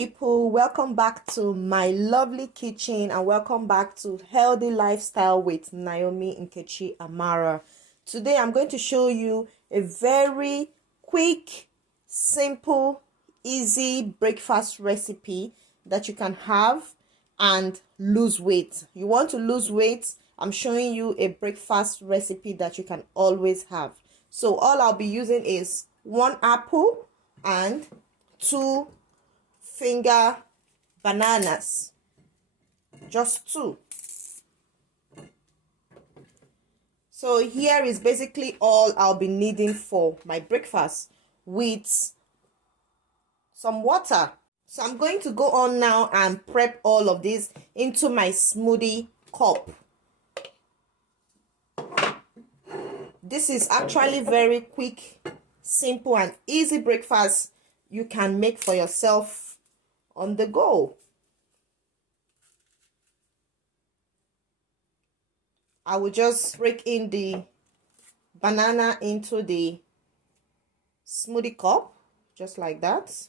people, welcome back to my lovely kitchen and welcome back to Healthy Lifestyle with Naomi Nkechi Amara. Today I'm going to show you a very quick, simple, easy breakfast recipe that you can have and lose weight. You want to lose weight? I'm showing you a breakfast recipe that you can always have. So all I'll be using is 1 apple and 2 finger bananas, just 2. So here is basically all I'll be needing for my breakfast with some water. So I'm going to go on now and prep all of this into my smoothie cup. This is actually very quick, simple and easy breakfast you can make for yourself on the go. I will just break in the banana into the smoothie cup, just like that.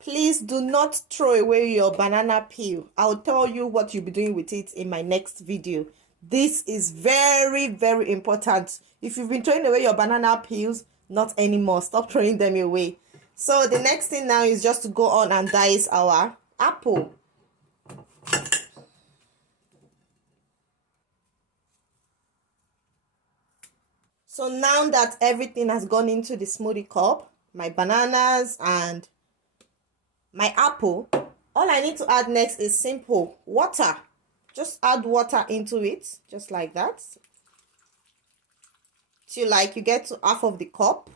Please do not throw away your banana peel. I'll tell you what you'll be doing with it in my next video. This is very, very important. If you've been throwing away your banana peels, not anymore. Stop throwing them away. So the next thing now is just to go on and dice our apple. So now that everything has gone into the smoothie cup, my bananas and my apple, all I need to add next is simple water. Just add water into it, just like that, till like you get to half of the cup.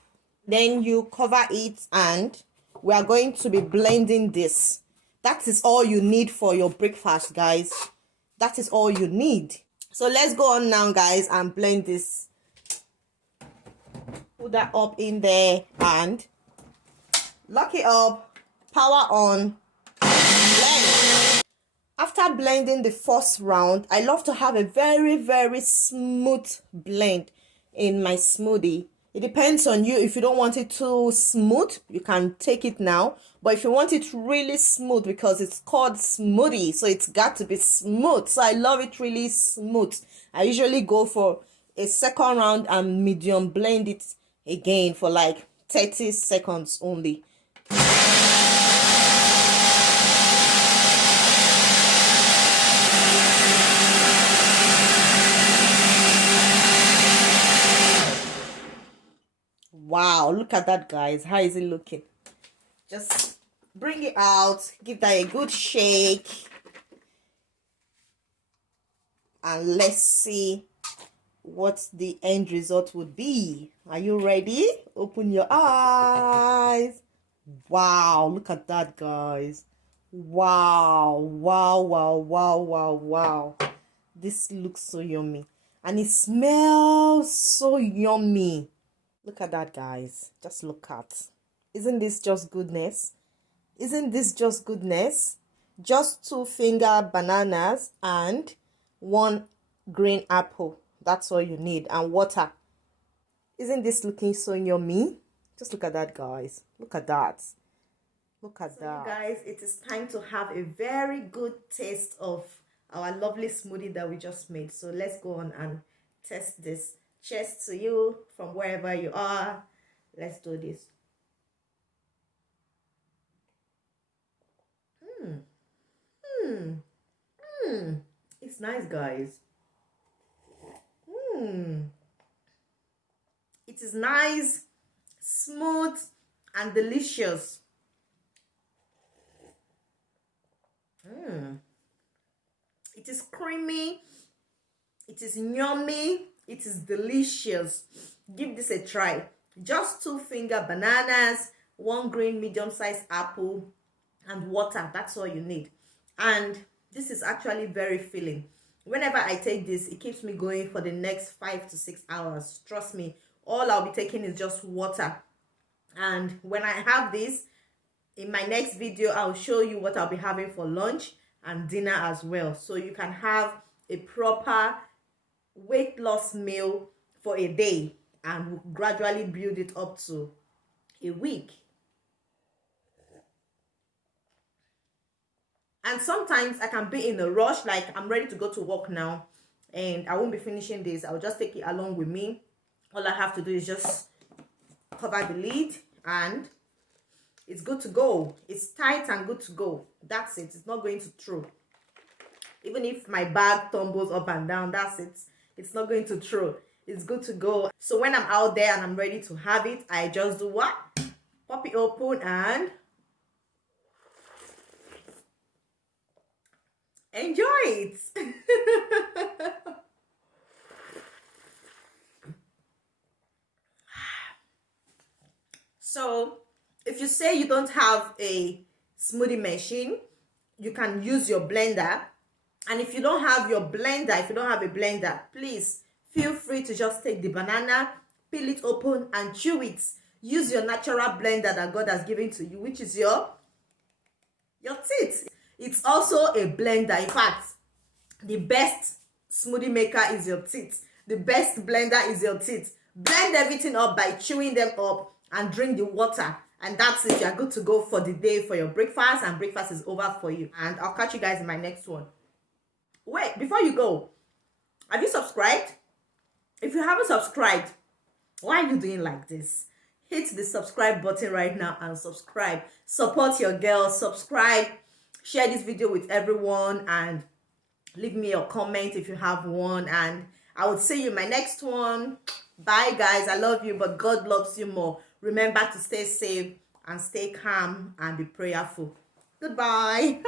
Then you cover it and we are going to be blending this. That is all you need for your breakfast, guys. That is all you need. So let's go on now, guys, and blend this. Put that up in there and lock it up. Power on, blend. After blending the first round, I love to have a very, very smooth blend in my smoothie. It depends on you. If you don't want it too smooth, you can take it now. But if you want it really smooth, because it's called smoothie, so it's got to be smooth. So I love it really smooth. I usually go for a second round and medium blend it again for like 30 seconds only. Wow, look at that, guys. How is it looking? Just bring it out, give that a good shake, and let's see what the end result would be. Are you ready? Open your eyes. Wow, look at that, guys. Wow, wow, wow, wow, wow, wow. This looks so yummy and it smells so yummy. Look at that, guys. Just look at. Isn't this just goodness? Isn't this just goodness? Just 2 finger bananas and 1 green apple. That's all you need. And water. Isn't this looking so yummy? Just look at that, guys. Look at that. Look at that. Guys, it is time to have a very good taste of our lovely smoothie that we just made. So let's go on and test this. Cheers to you from wherever you are. Let's do this. It's nice, guys. It is nice, smooth, and delicious. It is creamy. It is yummy. It is delicious. Give this a try. Just 2 finger bananas, 1 green medium-sized apple, and water. That's all you need. And this is actually very filling. Whenever I take this, it keeps me going for the next 5 to 6 hours. Trust me, all I'll be taking is just water. And when I have this, in my next video, I'll show you what I'll be having for lunch and dinner as well. So you can have a proper weight loss meal for a day, and we'll gradually build it up to a week. And sometimes I can be in a rush, like I'm ready to go to work now and I won't be finishing this. I'll just take it along with me. All I have to do is just cover the lid and it's good to go. It's tight and good to go. That's it. It's not going to throw. Even if my bag tumbles up and down, that's it. It's not going to throw. It's good to go. So when I'm out there and I'm ready to have it, I just do what? Pop it open and enjoy it. So if you say you don't have a smoothie machine, you can use your blender. And if you don't have your blender, if you don't have a blender, please feel free to just take the banana, peel it open and chew it. Use your natural blender that God has given to you, which is your teeth. It's also a blender. In fact, the best smoothie maker is your teeth. The best blender is your teeth. Blend everything up by chewing them up and drink the water. And that's it. You're good to go for the day, for your breakfast, and breakfast is over for you. And I'll catch you guys in my next one. Wait, before you go, have you subscribed? If you haven't subscribed, why are you doing like this? Hit the subscribe button right now and subscribe. Support your girl. Subscribe. Share this video with everyone and leave me a comment if you have one. And I will see you in my next one. Bye, guys. I love you, but God loves you more. Remember to stay safe and stay calm and be prayerful. Goodbye.